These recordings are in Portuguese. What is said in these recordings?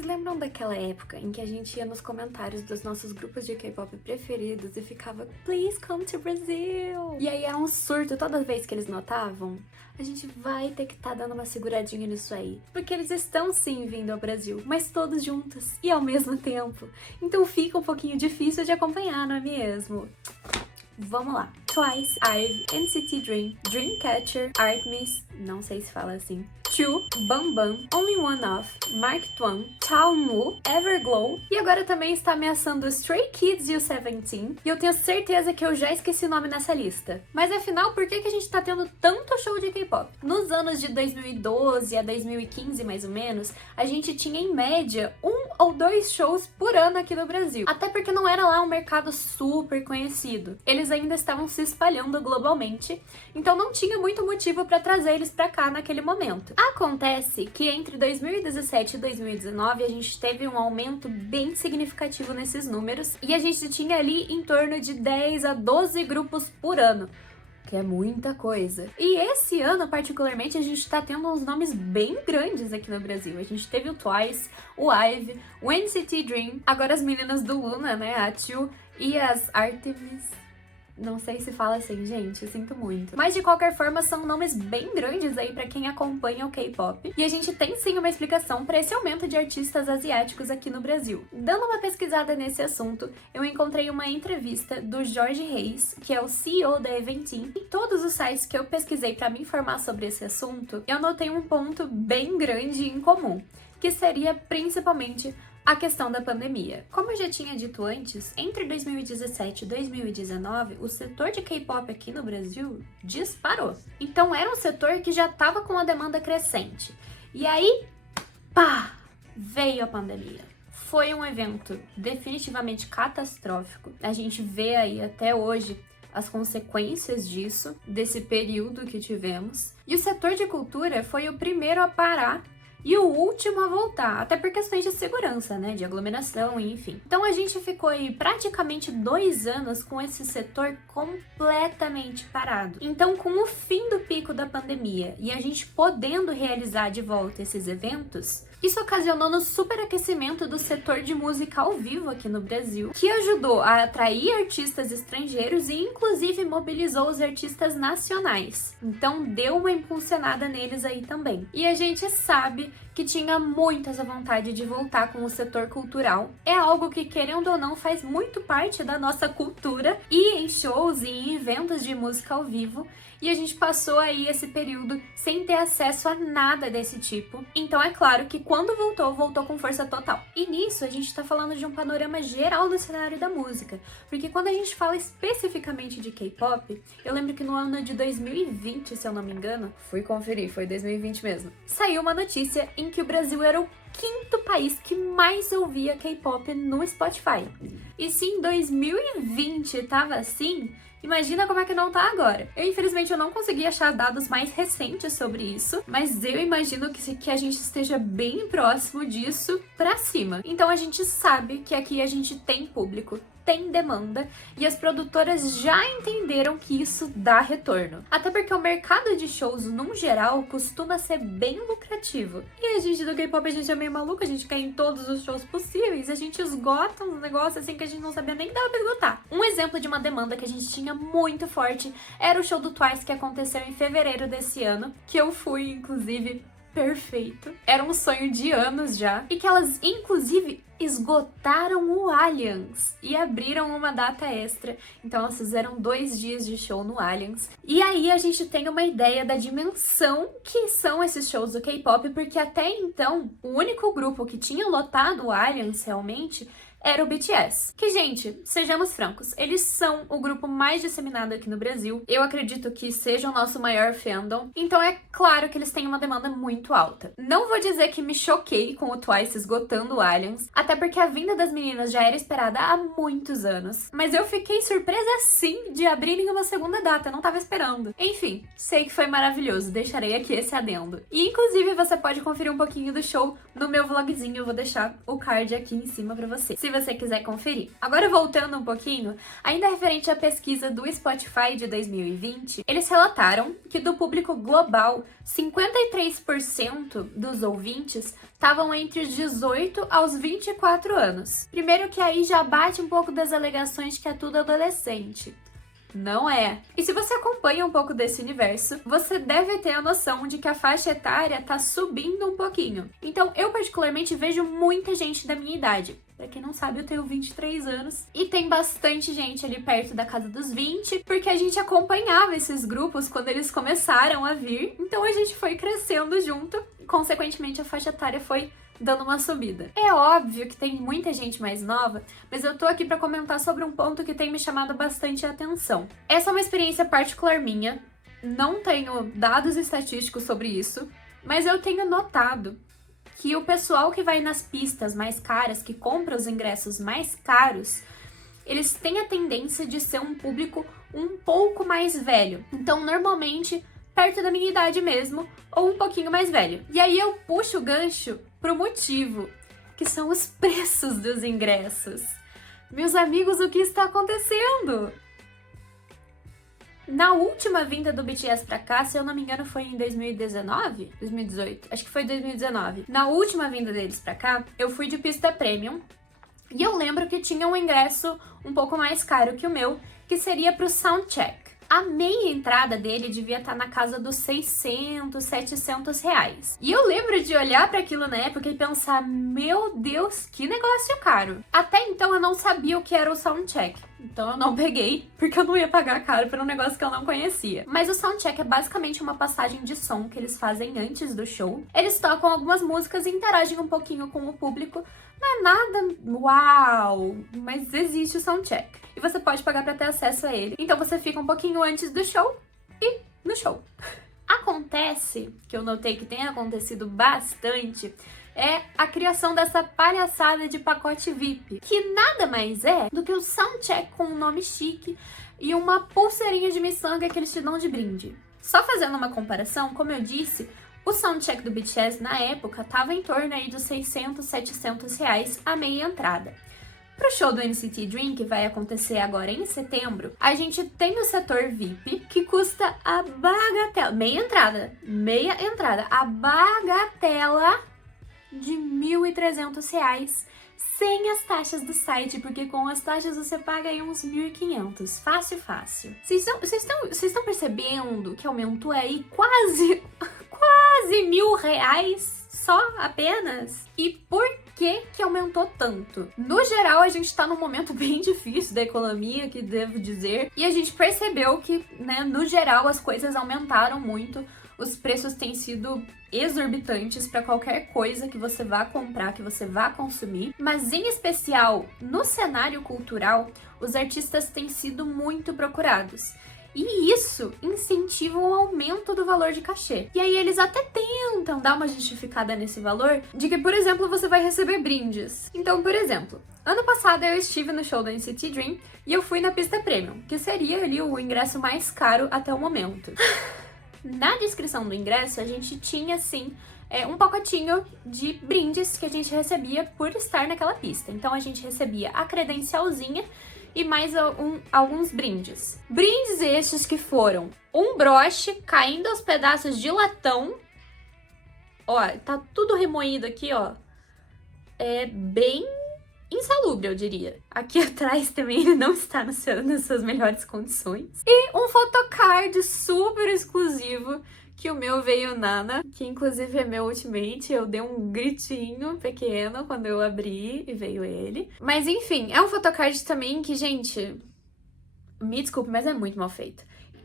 Vocês lembram daquela época em que a gente ia nos comentários dos nossos grupos de K-pop preferidos e ficava Please come to Brazil? E aí era um surto toda vez que eles notavam. A gente vai ter que estar dando uma seguradinha nisso aí. Porque eles estão sim vindo ao Brasil, mas todos juntos e ao mesmo tempo. Então fica um pouquinho difícil de acompanhar, não é mesmo? Vamos lá. Twice, IVE, NCT Dream, Dreamcatcher, ARTMIS, não sei se fala assim, Two, Bambam, Only One Off, Mark Twain, Taomu, Everglow e agora também está ameaçando Stray Kids e o Seventeen. E eu tenho certeza que eu já esqueci o nome nessa lista. Mas afinal, por que a gente tá tendo tanto show de K-pop? Nos anos de 2012 a 2015, mais ou menos, a gente tinha em média 1 ou 2 shows por ano aqui no Brasil. Até porque não era lá um mercado super conhecido. Eles ainda estavam se espalhando globalmente, então não tinha muito motivo para trazer eles para cá naquele momento. Acontece que entre 2017 e 2019 a gente teve um aumento bem significativo nesses números e a gente tinha ali em torno de 10 a 12 grupos por ano, que é muita coisa. E esse ano, particularmente, a gente tá tendo uns nomes bem grandes aqui no Brasil. A gente teve o Twice, o IVE, o NCT Dream, agora as meninas do Luna, né, a Two e as ARTMIS. Não sei se fala assim, gente, eu sinto muito. Mas de qualquer forma, são nomes bem grandes aí pra quem acompanha o K-pop. E a gente tem sim uma explicação pra esse aumento de artistas asiáticos aqui no Brasil. Dando uma pesquisada nesse assunto, eu encontrei uma entrevista do Jorge Reis, que é o CEO da Eventim. Em todos os sites que eu pesquisei pra me informar sobre esse assunto, eu notei um ponto bem grande em comum, que seria principalmente a questão da pandemia. Como eu já tinha dito antes, entre 2017 e 2019, o setor de K-pop aqui no Brasil disparou. Então era um setor que já estava com uma demanda crescente. E aí, pá, veio a pandemia. Foi um evento definitivamente catastrófico. A gente vê aí até hoje as consequências disso, desse período que tivemos. E o setor de cultura foi o primeiro a parar e o último a voltar, até por questões de segurança, né, de aglomeração, enfim. Então a gente ficou aí praticamente 2 anos com esse setor completamente parado. Então, com o fim do pico da pandemia e a gente podendo realizar de volta esses eventos, isso ocasionou no superaquecimento do setor de música ao vivo aqui no Brasil, que ajudou a atrair artistas estrangeiros e inclusive mobilizou os artistas nacionais. Então deu uma impulsionada neles aí também. E a gente sabe que tinha muita essa vontade de voltar com o setor cultural. É algo que, querendo ou não, faz muito parte da nossa cultura e em shows e em eventos de música ao vivo. E a gente passou aí esse período sem ter acesso a nada desse tipo. Então é claro que quando voltou, voltou com força total. E nisso a gente tá falando de um panorama geral do cenário da música. Porque quando a gente fala especificamente de K-pop, eu lembro que no ano de 2020, se eu não me engano, fui conferir, foi 2020 mesmo, saiu uma notícia em que o Brasil era o 5º país que mais ouvia K-pop no Spotify. E se em 2020 tava assim, imagina como é que não tá agora. Infelizmente, eu não consegui achar dados mais recentes sobre isso, mas eu imagino que a gente esteja bem próximo disso pra cima. Então a gente sabe que aqui a gente tem público, tem demanda e as produtoras já entenderam que isso dá retorno. Até porque o mercado de shows, num geral, costuma ser bem lucrativo. E a gente do K-pop, a gente é meio maluco, a gente quer ir em todos os shows possíveis, a gente esgota uns negócios assim que a gente não sabia nem que dava pra esgotar. Um exemplo de uma demanda que a gente tinha muito forte era o show do Twice que aconteceu em fevereiro desse ano, que eu fui, inclusive, perfeito. Era um sonho de anos já. E que elas, inclusive, esgotaram o Allianz e abriram uma data extra. Então elas fizeram 2 dias de show no Allianz. E aí a gente tem uma ideia da dimensão que são esses shows do K-pop, porque até então, o único grupo que tinha lotado o Allianz realmente era o BTS. Que, gente, sejamos francos, eles são o grupo mais disseminado aqui no Brasil. Eu acredito que seja o nosso maior fandom. Então é claro que eles têm uma demanda muito alta. Não vou dizer que me choquei com o Twice esgotando o Allianz, até porque a vinda das meninas já era esperada há muitos anos. Mas eu fiquei surpresa sim de abrirem uma segunda data, não tava esperando. Enfim, sei que foi maravilhoso, deixarei aqui esse adendo. E inclusive você pode conferir um pouquinho do show no meu vlogzinho, eu vou deixar o card aqui em cima pra você. Se se você quiser conferir. Agora voltando um pouquinho, ainda referente à pesquisa do Spotify de 2020, eles relataram que do público global, 53% dos ouvintes estavam entre os 18 aos 24 anos. Primeiro que aí já bate um pouco das alegações de que é tudo adolescente. Não é. E se você acompanha um pouco desse universo, você deve ter a noção de que a faixa etária tá subindo um pouquinho. Então, eu particularmente vejo muita gente da minha idade. Pra quem não sabe, eu tenho 23 anos e tem bastante gente ali perto da casa dos 20, porque a gente acompanhava esses grupos quando eles começaram a vir. Então, a gente foi crescendo junto. Consequentemente, a faixa etária foi dando uma subida. É óbvio que tem muita gente mais nova, mas eu tô aqui pra comentar sobre um ponto que tem me chamado bastante a atenção. Essa é uma experiência particular minha, não tenho dados estatísticos sobre isso, mas eu tenho notado que o pessoal que vai nas pistas mais caras, que compra os ingressos mais caros, eles têm a tendência de ser um público um pouco mais velho. Então, normalmente, perto da minha idade mesmo, ou um pouquinho mais velho. E aí eu puxo o gancho pro motivo, que são os preços dos ingressos. Meus amigos, o que está acontecendo? Na última vinda do BTS pra cá, se eu não me engano foi em 2019? 2018? Acho que foi 2019. Na última vinda deles pra cá, eu fui de pista premium. E eu lembro que tinha um ingresso um pouco mais caro que o meu, que seria pro Soundcheck. A meia entrada dele devia estar na casa dos 600, 700 reais. E eu lembro de olhar para aquilo na época e pensar, meu Deus, que negócio caro. Até então eu não sabia o que era o Soundcheck. Então eu não peguei, porque eu não ia pagar caro por um negócio que eu não conhecia. Mas o Soundcheck é basicamente uma passagem de som que eles fazem antes do show. Eles tocam algumas músicas e interagem um pouquinho com o público. Não é nada uau, mas existe o Soundcheck. E você pode pagar para ter acesso a ele. Então você fica um pouquinho antes do show e no show. Acontece, que eu notei que tem acontecido bastante, é a criação dessa palhaçada de pacote VIP, que nada mais é do que o Soundcheck com um nome chique e uma pulseirinha de miçanga que eles te dão de brinde. Só fazendo uma comparação, como eu disse, o Soundcheck do BTS na época estava em torno aí dos 600, 700 reais a meia entrada. Pro show do NCT Dream, que vai acontecer agora em setembro, a gente tem o setor VIP, que custa a bagatela, meia entrada, a bagatela de R$ 1.300, sem as taxas do site, porque com as taxas você paga aí uns 1.500, fácil. Vocês estão percebendo que aumentou aí quase R$ 1.000 só apenas? E por que aumentou tanto? No geral, a gente tá num momento bem difícil da economia, que devo dizer, e a gente percebeu que, né, no geral, as coisas aumentaram muito, os preços têm sido exorbitantes para qualquer coisa que você vá comprar, que você vá consumir, mas em especial no cenário cultural, os artistas têm sido muito procurados. E isso incentiva o aumento do valor de cachê. E aí eles até tentam dar uma justificada nesse valor de que, por exemplo, você vai receber brindes. Então, por exemplo, ano passado eu estive no show da NCT Dream e eu fui na pista premium, que seria ali o ingresso mais caro até o momento. Na descrição do ingresso, a gente tinha, assim, um pacotinho de brindes que a gente recebia por estar naquela pista. Então, a gente recebia a credencialzinha e mais alguns brindes. Brindes estes que foram um broche caindo aos pedaços de latão. Ó, tá tudo remoído aqui, ó. É bem insalubre, eu diria. Aqui atrás também ele não está nas suas melhores condições. E um photocard super exclusivo, que o meu veio Nana, que inclusive é meu Ultimate. Eu dei um gritinho pequeno quando eu abri e veio ele. Mas enfim, é um photocard também que, gente, me desculpe, mas é muito mal feito.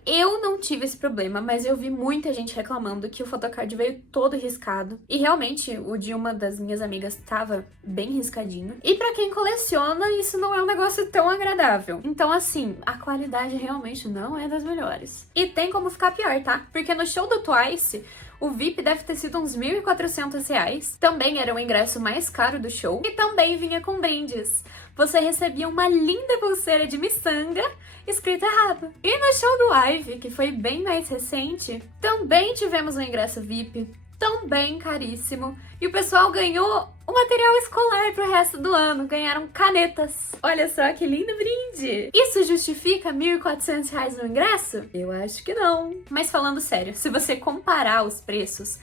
Eu não tive esse problema, mas eu vi muita gente reclamando que o photocard veio todo riscado. E realmente, o de uma das minhas amigas estava bem riscadinho. E pra quem coleciona, isso não é um negócio tão agradável. Então, assim, a qualidade realmente não é das melhores. E tem como ficar pior, tá? Porque no show do Twice, o VIP deve ter sido uns R$ 1.400. Também era o ingresso mais caro do show. E também vinha com brindes. Você recebia uma linda pulseira de miçanga escrita errado. E no show do IVE, que foi bem mais recente, também tivemos um ingresso VIP também caríssimo. E o pessoal ganhou o material escolar pro resto do ano. Ganharam canetas. Olha só que lindo brinde. Isso justifica R$ 1.400 no ingresso? Eu acho que não. Mas falando sério, se você comparar os preços,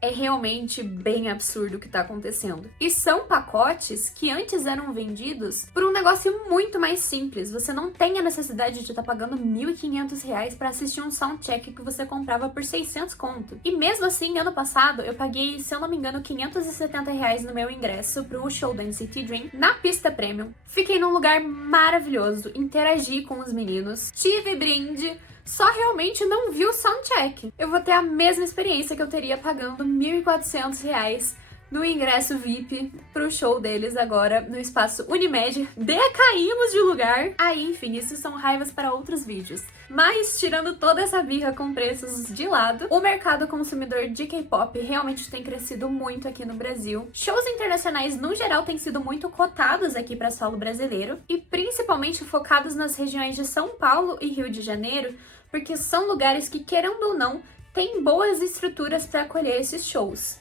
é realmente bem absurdo o que tá acontecendo. E são pacotes que antes eram vendidos por um negócio muito mais simples. Você não tem a necessidade de estar pagando R$ 1.500 pra assistir um soundcheck que você comprava por 600 conto. E mesmo assim, ano passado, eu paguei, se eu não me engano, R$ 570 no meu ingresso pro show do NCT Dream na pista premium. Fiquei num lugar maravilhoso, interagi com os meninos, tive brinde, só realmente não vi o soundcheck. Eu vou ter a mesma experiência que eu teria pagando R$ 1.400 no ingresso VIP pro show deles agora no espaço Unimed. Decaímos de lugar. Aí, enfim, isso são raivas para outros vídeos. Mas, tirando toda essa birra com preços de lado, o mercado consumidor de K-pop realmente tem crescido muito aqui no Brasil. Shows internacionais, no geral, têm sido muito cotados aqui para solo brasileiro e principalmente focados nas regiões de São Paulo e Rio de Janeiro, porque são lugares que, querendo ou não, têm boas estruturas para acolher esses shows.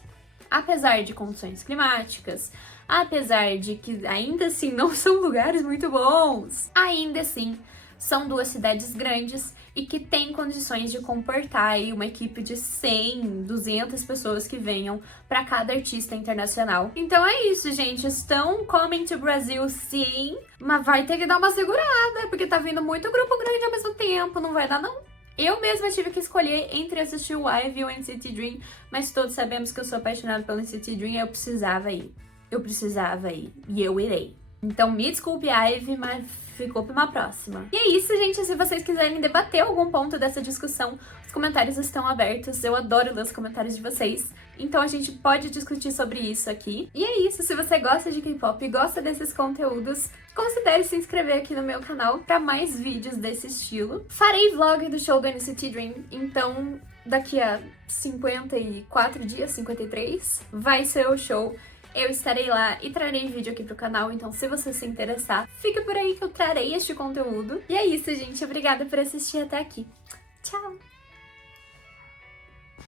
Apesar de condições climáticas, apesar de que ainda assim não são lugares muito bons, ainda assim são duas cidades grandes e que têm condições de comportar aí uma equipe de 100, 200 pessoas que venham para cada artista internacional. Então é isso, gente. Estão coming to Brasil, sim, mas vai ter que dar uma segurada, porque tá vindo muito grupo grande ao mesmo tempo, não vai dar não. Eu mesma tive que escolher entre assistir o IVE e o NCT Dream, mas todos sabemos que eu sou apaixonada pelo NCT Dream e eu precisava ir. E eu irei. Então me desculpe, IVE, mas ficou pra uma próxima. E é isso, gente. Se vocês quiserem debater algum ponto dessa discussão, os comentários estão abertos. Eu adoro ler os comentários de vocês. Então a gente pode discutir sobre isso aqui. E é isso. Se você gosta de K-pop e gosta desses conteúdos, considere se inscrever aqui no meu canal para mais vídeos desse estilo. Farei vlog do show do NCT Dream, então daqui a 54 dias, 53, vai ser o show. Eu estarei lá e trarei vídeo aqui pro canal, então se você se interessar, fica por aí que eu trarei este conteúdo. E é isso, gente. Obrigada por assistir até aqui. Tchau!